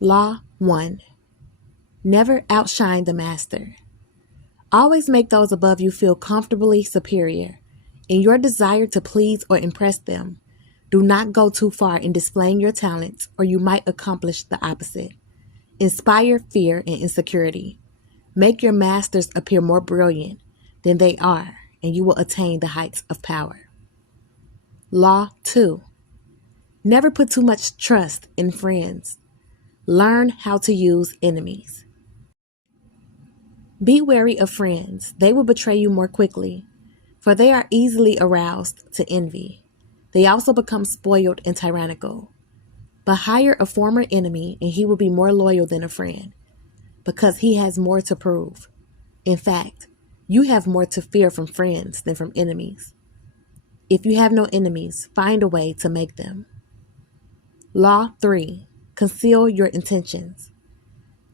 Law 1. Never outshine the master. Always make those above you feel comfortably superior. In your desire to please or impress them, do not go too far in displaying your talents, or you might accomplish the opposite. Inspire fear and insecurity. Make your masters appear more brilliant than they are, and you will attain the heights of power. Law 2. Never put too much trust in friends. Learn how to use enemies. Be wary of friends. They will betray you more quickly, for they are easily aroused to envy. They also become spoiled and tyrannical. But hire a former enemy and he will be more loyal than a friend, because he has more to prove. In fact, you have more to fear from friends than from enemies. If you have no enemies, find a way to make them. Law 3. Conceal your intentions.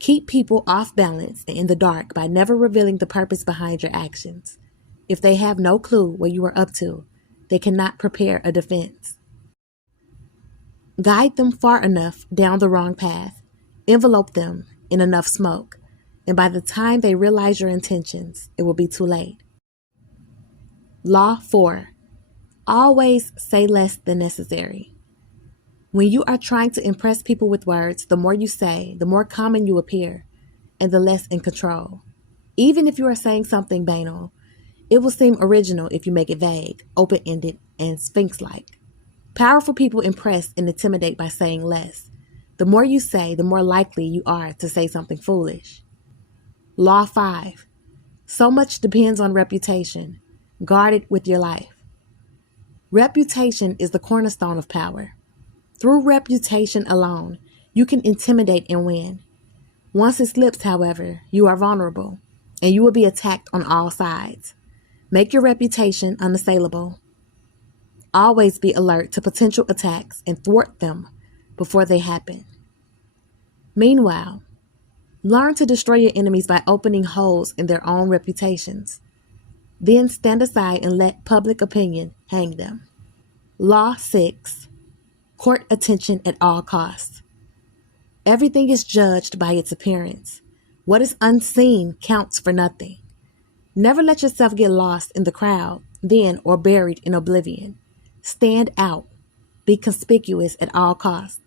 Keep people off balance and in the dark by never revealing the purpose behind your actions. If they have no clue what you are up to, they cannot prepare a defense. Guide them far enough down the wrong path, envelope them in enough smoke, and by the time they realize your intentions, it will be too late. Law 4. Always say less than necessary. When you are trying to impress people with words, the more you say, the more common you appear, and the less in control. Even if you are saying something banal, it will seem original if you make it vague, open-ended, and sphinx-like. Powerful people impress and intimidate by saying less. The more you say, the more likely you are to say something foolish. Law 5. So much depends on reputation. Guard it with your life. Reputation is the cornerstone of power. Through reputation alone, you can intimidate and win. Once it slips, however, you are vulnerable, and you will be attacked on all sides. Make your reputation unassailable. Always be alert to potential attacks and thwart them before they happen. Meanwhile, learn to destroy your enemies by opening holes in their own reputations. Then stand aside and let public opinion hang them. Law 6. Court attention at all costs. Everything is judged by its appearance. What is unseen counts for nothing. Never let yourself get lost in the crowd, then or buried in oblivion. Stand out. Be conspicuous at all costs.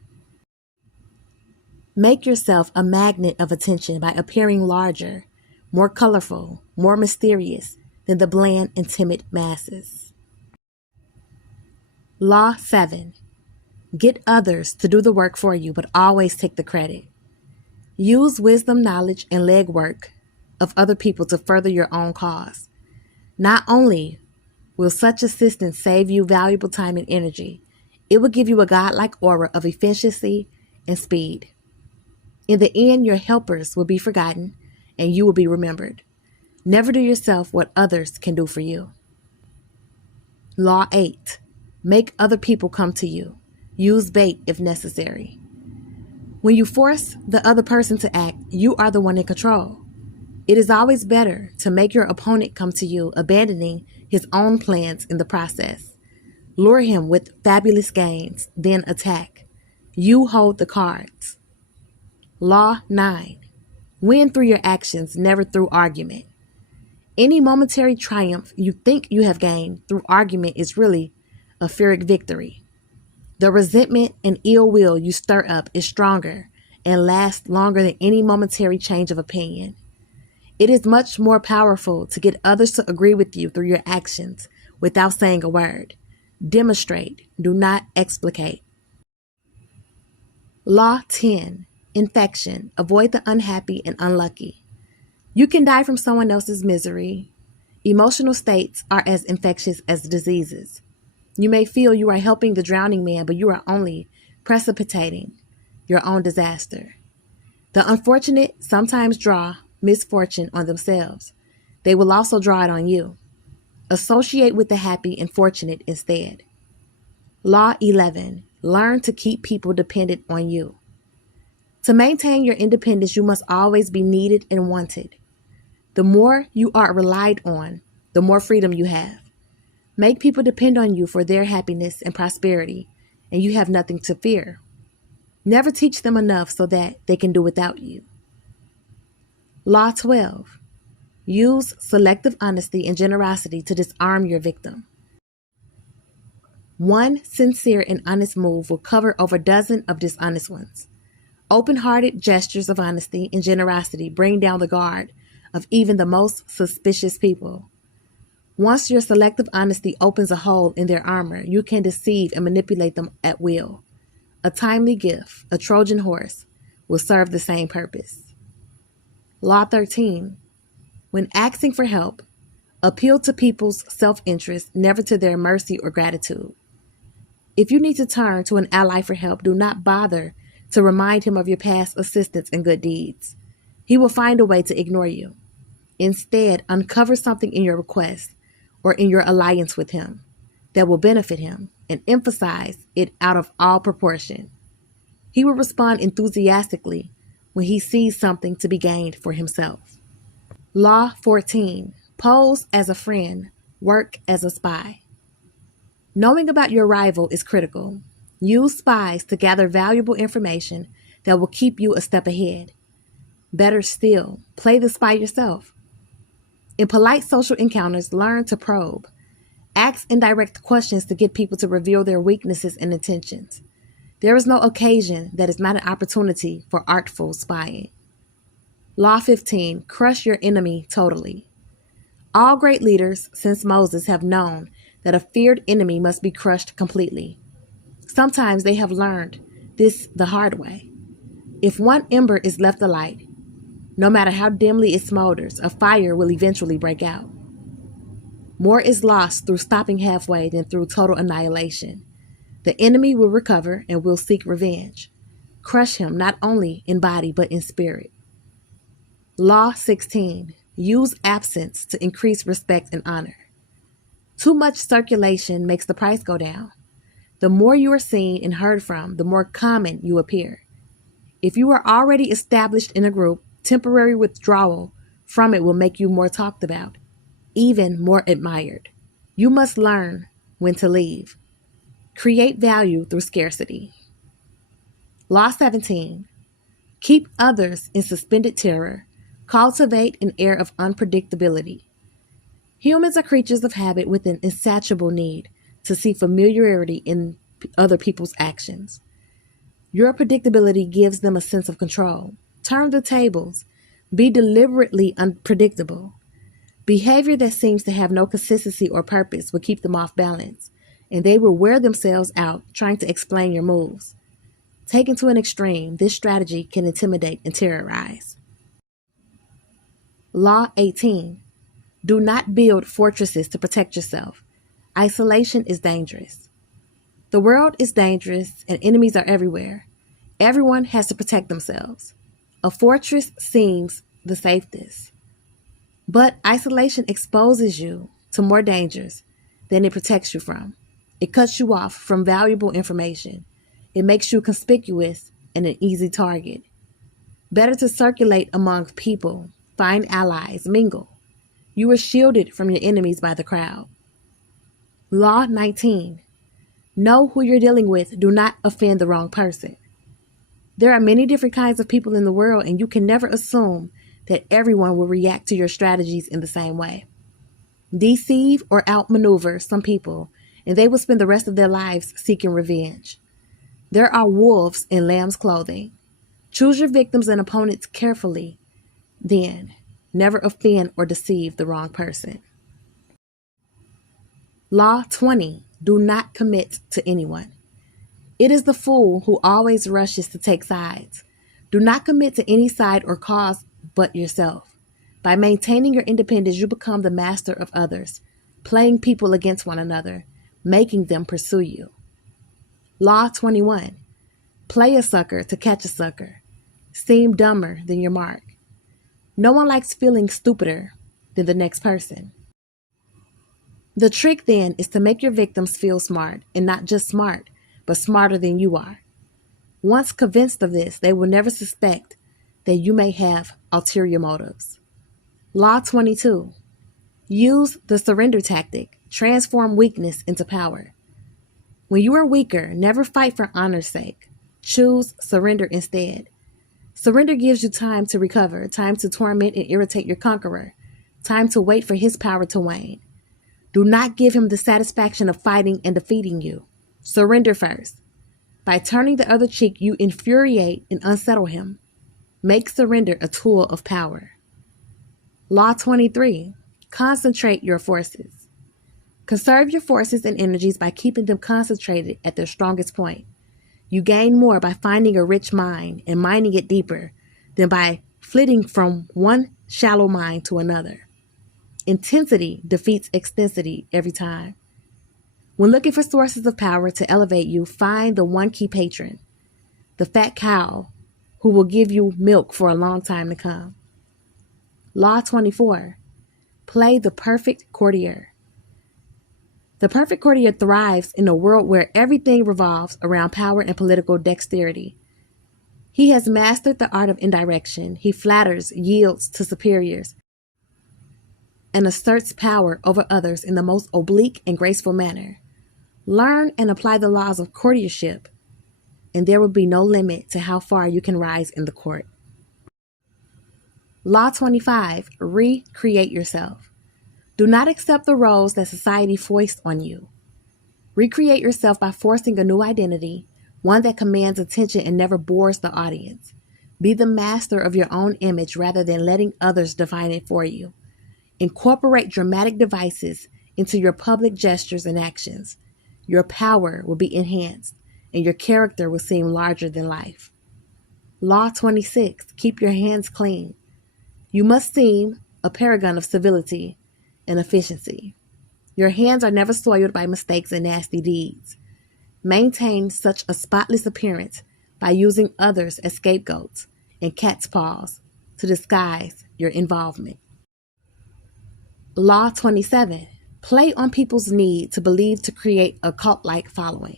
Make yourself a magnet of attention by appearing larger, more colorful, more mysterious than the bland and timid masses. Law 7. Get others to do the work for you, but always take the credit. Use wisdom, knowledge, and legwork of other people to further your own cause. Not only will such assistance save you valuable time and energy, it will give you a godlike aura of efficiency and speed. In the end, your helpers will be forgotten and you will be remembered. Never do yourself what others can do for you. Law 8. Make other people come to you. Use bait if necessary. When you force the other person to act, you are the one in control. It is always better to make your opponent come to you, abandoning his own plans in the process. Lure him with fabulous gains, then attack. You hold the cards. Law 9. Win through your actions, never through argument. Any momentary triumph you think you have gained through argument is really a Pyrrhic victory. The resentment and ill will you stir up is stronger and lasts longer than any momentary change of opinion. It is much more powerful to get others to agree with you through your actions without saying a word. Demonstrate, do not explicate. Law 10. Infection. Avoid the unhappy and unlucky. You can die from someone else's misery. Emotional states are as infectious as diseases. You may feel you are helping the drowning man, but you are only precipitating your own disaster. The unfortunate sometimes draw misfortune on themselves. They will also draw it on you. Associate with the happy and fortunate instead. Law 11. Learn to keep people dependent on you. To maintain your independence, you must always be needed and wanted. The more you are relied on, the more freedom you have. Make people depend on you for their happiness and prosperity, and you have nothing to fear. Never teach them enough so that they can do without you. Law 12. Use selective honesty and generosity to disarm your victim. One sincere and honest move will cover over a dozen of dishonest ones. Open-hearted gestures of honesty and generosity bring down the guard of even the most suspicious people. Once your selective honesty opens a hole in their armor, you can deceive and manipulate them at will. A timely gift, a Trojan horse, will serve the same purpose. Law 13. When asking for help, appeal to people's self-interest, never to their mercy or gratitude. If you need to turn to an ally for help, do not bother to remind him of your past assistance and good deeds. He will find a way to ignore you. Instead, uncover something in your request or in your alliance with him that will benefit him and emphasize it out of all proportion. He will respond enthusiastically when he sees something to be gained for himself. Law 14. Pose as a friend, work as a spy. Knowing about your rival is critical. Use spies to gather valuable information that will keep you a step ahead. Better still, play the spy yourself. In polite social encounters, learn to probe. Ask indirect questions to get people to reveal their weaknesses and intentions. There is no occasion that is not an opportunity for artful spying. Law 15. Crush your enemy totally. All great leaders since Moses have known that a feared enemy must be crushed completely. Sometimes they have learned this the hard way. If one ember is left alight, no matter how dimly it smolders, a fire will eventually break out. More is lost through stopping halfway than through total annihilation. The enemy will recover and will seek revenge. Crush him not only in body but in spirit. Law 16. Use absence to increase respect and honor. Too much circulation makes the price go down. The more you are seen and heard from, the more common you appear. If you are already established in a group, temporary withdrawal from it will make you more talked about, even more admired. You must learn when to leave. Create value through scarcity. Law 17. Keep others in suspended terror. Cultivate an air of unpredictability. Humans are creatures of habit with an insatiable need to see familiarity in other people's actions. Your predictability gives them a sense of control. Turn the tables. Be deliberately unpredictable. Behavior that seems to have no consistency or purpose will keep them off balance, and they will wear themselves out trying to explain your moves. Taken to an extreme, this strategy can intimidate and terrorize. Law 18. Do not build fortresses to protect yourself. Isolation is dangerous. The world is dangerous and enemies are everywhere. Everyone has to protect themselves. A fortress seems the safest, but isolation exposes you to more dangers than it protects you from. It cuts you off from valuable information. It makes you conspicuous and an easy target. Better to circulate among people, find allies, mingle. You are shielded from your enemies by the crowd. Law 19. Know who you're dealing with. Do not offend the wrong person. There are many different kinds of people in the world, and you can never assume that everyone will react to your strategies in the same way. Deceive or outmaneuver some people, and they will spend the rest of their lives seeking revenge. There are wolves in lamb's clothing. Choose your victims and opponents carefully. Then, never offend or deceive the wrong person. Law 20. Do not commit to anyone. It is the fool who always rushes to take sides. Do not commit to any side or cause but yourself. By maintaining your independence, you become the master of others, playing people against one another, making them pursue you. Law 21. Play a sucker to catch a sucker. Seem dumber than your mark. No one likes feeling stupider than the next person. The trick then is to make your victims feel smart, and not just smart, but smarter than you are. Once convinced of this, they will never suspect that you may have ulterior motives. Law 22. Use the surrender tactic. Transform weakness into power. When you are weaker, never fight for honor's sake. Choose surrender instead. Surrender gives you time to recover, time to torment and irritate your conqueror, time to wait for his power to wane. Do not give him the satisfaction of fighting and defeating you. Surrender first. By turning the other cheek, you infuriate and unsettle him. Make surrender a tool of power. Law 23. Concentrate your forces. Conserve your forces and energies by keeping them concentrated at their strongest point. You gain more by finding a rich mine and mining it deeper than by flitting from one shallow mine to another. Intensity defeats extensity every time. When looking for sources of power to elevate you, find the one key patron, the fat cow who will give you milk for a long time to come. Law 24. Play the perfect courtier. The perfect courtier thrives in a world where everything revolves around power and political dexterity. He has mastered the art of indirection. He flatters, yields to superiors, and asserts power over others in the most oblique and graceful manner. Learn and apply the laws of courtiership, and there will be no limit to how far you can rise in the court. Law 25. Recreate yourself. Do not accept the roles that society foists on you. Recreate yourself by forcing a new identity, one that commands attention and never bores the audience. Be the master of your own image rather than letting others define it for you. Incorporate dramatic devices into your public gestures and actions. Your power will be enhanced, and your character will seem larger than life. Law 26. Keep your hands clean. You must seem a paragon of civility and efficiency. Your hands are never soiled by mistakes and nasty deeds. Maintain such a spotless appearance by using others as scapegoats and cat's paws to disguise your involvement. Law 27. Play on people's need to believe to create a cult-like following.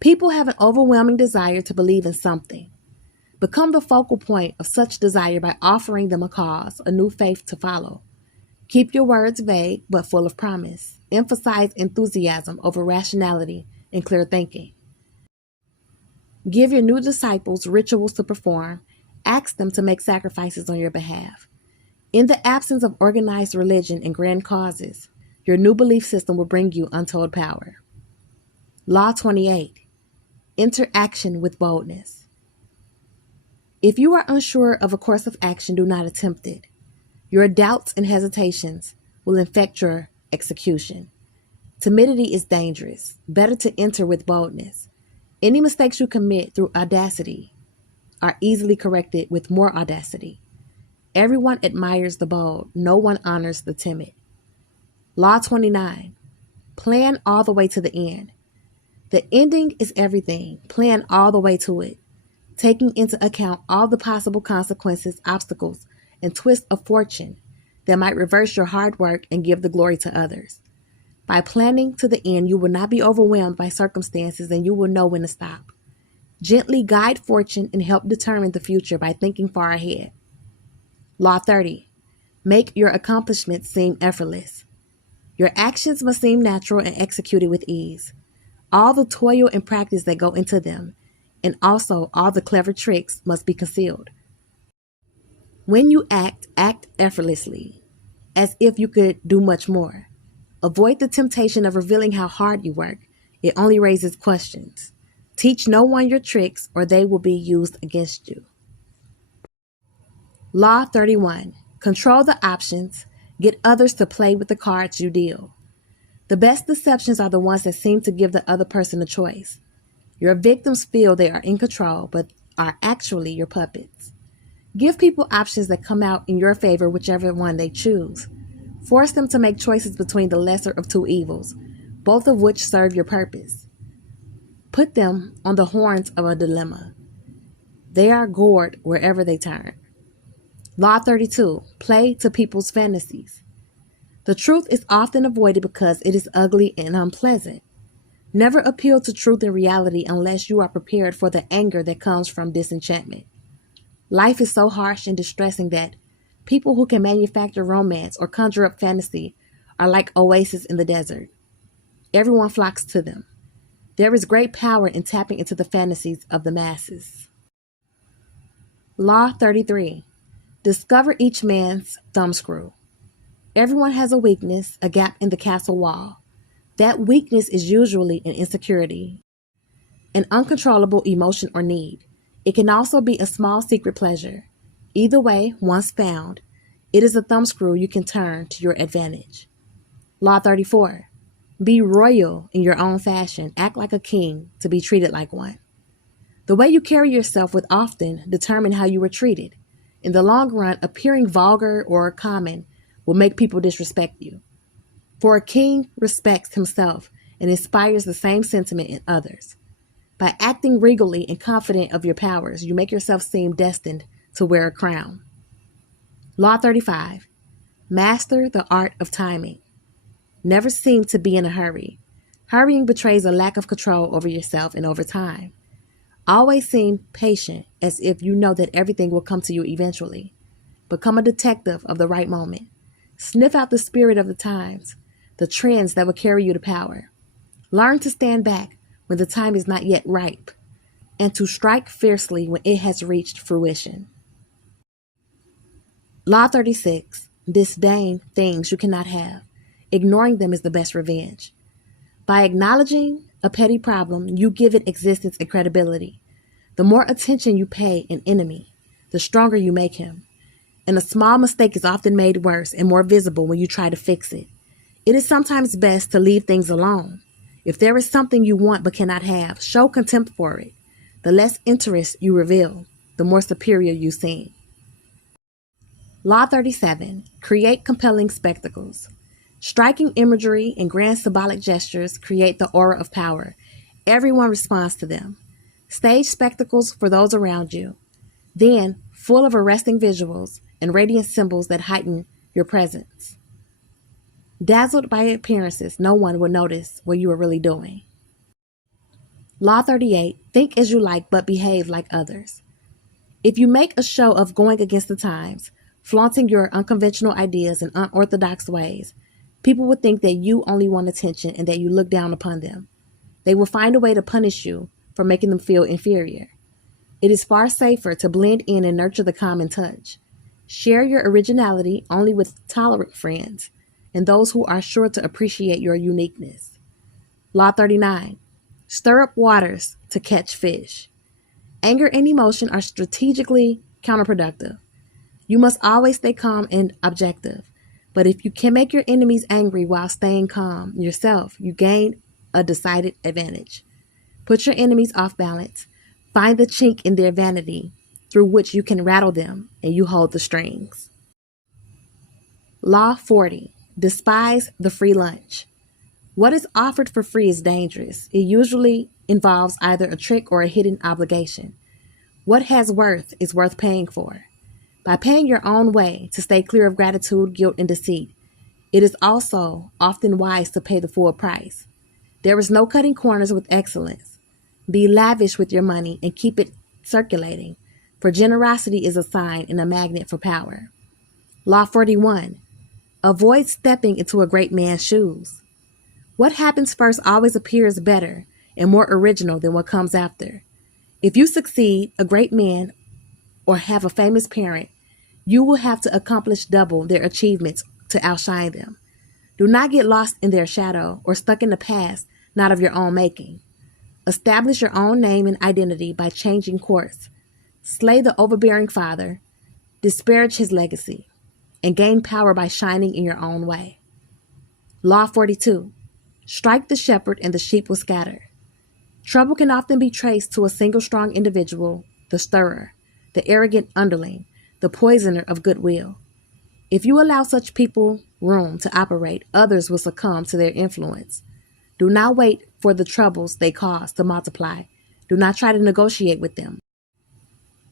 People have an overwhelming desire to believe in something. Become the focal point of such desire by offering them a cause, a new faith to follow. Keep your words vague but full of promise. Emphasize enthusiasm over rationality and clear thinking. Give your new disciples rituals to perform. Ask them to make sacrifices on your behalf. In the absence of organized religion and grand causes, your new belief system will bring you untold power. Law 28. Enter action with boldness. If you are unsure of a course of action, do not attempt it. Your doubts and hesitations will infect your execution. Timidity is dangerous. Better to enter with boldness. Any mistakes you commit through audacity are easily corrected with more audacity. Everyone admires the bold. No one honors the timid. Law 29. Plan all the way to the end. The ending is everything. Plan all the way to it, taking into account all the possible consequences, obstacles, and twists of fortune that might reverse your hard work and give the glory to others. By planning to the end, you will not be overwhelmed by circumstances and you will know when to stop. Gently guide fortune and help determine the future by thinking far ahead. Law 30. Make your accomplishments seem effortless. Your actions must seem natural and executed with ease. All the toil and practice that go into them, and also all the clever tricks, must be concealed. When you act effortlessly, as if you could do much more. Avoid the temptation of revealing how hard you work. It only raises questions. Teach no one your tricks, or they will be used against you. Law 31. Control the options. Get others to play with the cards you deal. The best deceptions are the ones that seem to give the other person a choice. Your victims feel they are in control, but are actually your puppets. Give people options that come out in your favor, whichever one they choose. Force them to make choices between the lesser of two evils, both of which serve your purpose. Put them on the horns of a dilemma. They are gored wherever they turn. Law 32. Play to people's fantasies. The truth is often avoided because it is ugly and unpleasant. Never appeal to truth and reality unless you are prepared for the anger that comes from disenchantment. Life is so harsh and distressing that people who can manufacture romance or conjure up fantasy are like oases in the desert. Everyone flocks to them. There is great power in tapping into the fantasies of the masses. Law 33. Discover each man's thumbscrew. Everyone has a weakness, a gap in the castle wall. That weakness is usually an insecurity, an uncontrollable emotion or need. It can also be a small secret pleasure. Either way, once found, it is a thumbscrew you can turn to your advantage. Law 34. Be royal in your own fashion. Act like a king to be treated like one. The way you carry yourself will often determine how you were treated. In the long run, appearing vulgar or common will make people disrespect you. For a king respects himself and inspires the same sentiment in others. By acting regally and confident of your powers, you make yourself seem destined to wear a crown. Law 35. Master the art of timing. Never seem to be in a hurry. Hurrying betrays a lack of control over yourself and over time. Always seem patient, as if you know that everything will come to you eventually. Become a detective of the right moment. Sniff out the spirit of the times, the trends that will carry you to power. Learn to stand back when the time is not yet ripe, and to strike fiercely when it has reached fruition. Law 36. Disdain things you cannot have. Ignoring them is the best revenge. By acknowledging a petty problem, you give it existence and credibility. The more attention you pay an enemy, the stronger you make him. And a small mistake is often made worse and more visible when you try to fix it. It is sometimes best to leave things alone. If there is something you want but cannot have, show contempt for it. The less interest you reveal, the more superior you seem. Law 37. Create compelling spectacles. Striking imagery and grand symbolic gestures create the aura of power. Everyone responds to them. Stage spectacles for those around you. Then, full of arresting visuals and radiant symbols that heighten your presence. Dazzled by appearances, no one will notice what you are really doing. Law 38. Think as you like, but behave like others. If you make a show of going against the times, flaunting your unconventional ideas and unorthodox ways, people will think that you only want attention and that you look down upon them. They will find a way to punish you for making them feel inferior. It is far safer to blend in and nurture the common touch. Share your originality only with tolerant friends and those who are sure to appreciate your uniqueness. Law 39. Stir up waters to catch fish. Anger and emotion are strategically counterproductive. You must always stay calm and objective. But if you can make your enemies angry while staying calm yourself, you gain a decided advantage. Put your enemies off balance. Find the chink in their vanity through which you can rattle them, and you hold the strings. Law 40. Despise the free lunch. What is offered for free is dangerous. It usually involves either a trick or a hidden obligation. What has worth is worth paying for. By paying your own way to stay clear of gratitude, guilt, and deceit, it is also often wise to pay the full price. There is no cutting corners with excellence. Be lavish with your money and keep it circulating, for generosity is a sign and a magnet for power. Law 41. Avoid stepping into a great man's shoes. What happens first always appears better and more original than what comes after. If you succeed, a great man, or have a famous parent, you will have to accomplish double their achievements to outshine them. Do not get lost in their shadow or stuck in the past, not of your own making. Establish your own name and identity by changing course. Slay the overbearing father, disparage his legacy, and gain power by shining in your own way. Law 42. Strike the shepherd and the sheep will scatter. Trouble can often be traced to a single strong individual, the stirrer, the arrogant underling, the poisoner of goodwill. If you allow such people room to operate, others will succumb to their influence. Do not wait for the troubles they cause to multiply. Do not try to negotiate with them.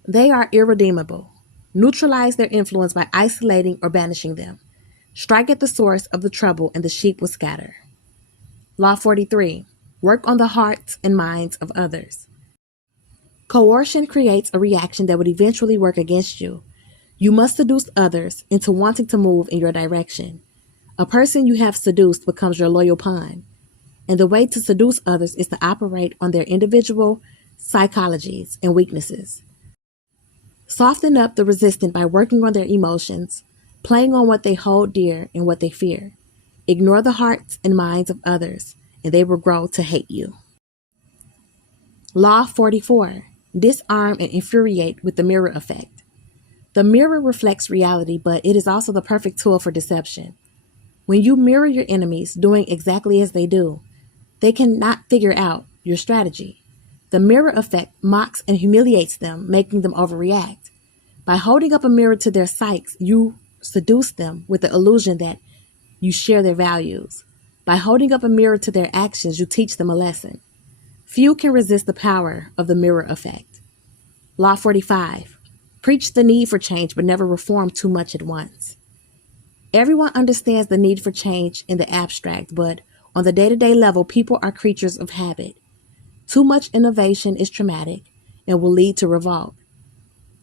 They are irredeemable. Neutralize their influence by isolating or banishing them. Strike at the source of the trouble and the sheep will scatter. Law 43. Work on the hearts and minds of others. Coercion creates a reaction that would eventually work against you. You must seduce others into wanting to move in your direction. A person you have seduced becomes your loyal pawn. and the way to seduce others is to operate on their individual psychologies and weaknesses. Soften up the resistant by working on their emotions, playing on what they hold dear and what they fear. Ignore the hearts and minds of others, and they will grow to hate you. Law 44. Disarm and infuriate with the mirror effect. The mirror reflects reality, but it is also the perfect tool for deception. When you mirror your enemies doing exactly as they do, they cannot figure out your strategy. The mirror effect mocks and humiliates them, making them overreact. By holding up a mirror to their psyches, you seduce them with the illusion that you share their values. By holding up a mirror to their actions, you teach them a lesson. Few can resist the power of the mirror effect. Law 45. Preach the need for change, but never reform too much at once. Everyone understands the need for change in the abstract, but on the day-to-day level, people are creatures of habit. Too much innovation is traumatic and will lead to revolt.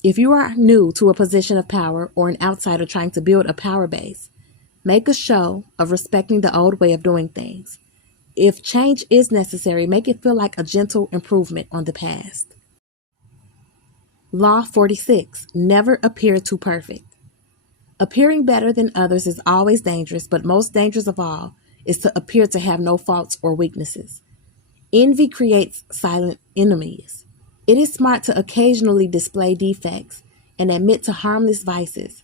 If you are new to a position of power or an outsider trying to build a power base, make a show of respecting the old way of doing things. If change is necessary, make it feel like a gentle improvement on the past. Law 46. Never appear too perfect. Appearing better than others is always dangerous, but most dangerous of all is to appear to have no faults or weaknesses. Envy creates silent enemies. It is smart to occasionally display defects and admit to harmless vices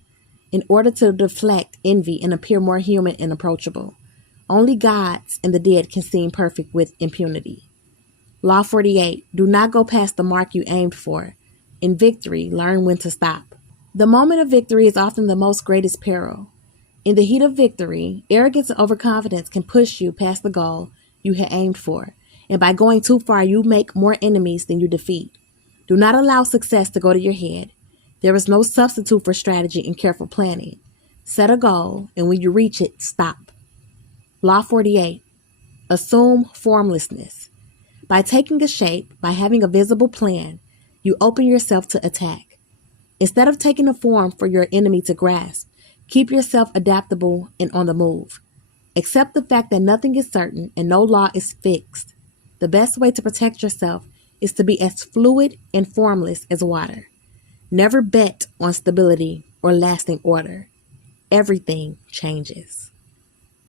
in order to deflect envy and appear more human and approachable. Only gods and the dead can seem perfect with impunity. Law 48. Do not go past the mark you aimed for. In victory, learn when to stop. The moment of victory is often the most greatest peril. In the heat of victory, arrogance and overconfidence can push you past the goal you had aimed for, and by going too far, you make more enemies than you defeat. Do not allow success to go to your head. There is no substitute for strategy and careful planning. Set a goal, and when you reach it, stop. Law 48. Assume formlessness. By taking a shape, by having a visible plan, you open yourself to attack. Instead of taking a form for your enemy to grasp, keep yourself adaptable and on the move. Accept the fact that nothing is certain and no law is fixed. The best way to protect yourself is to be as fluid and formless as water. Never bet on stability or lasting order. Everything changes.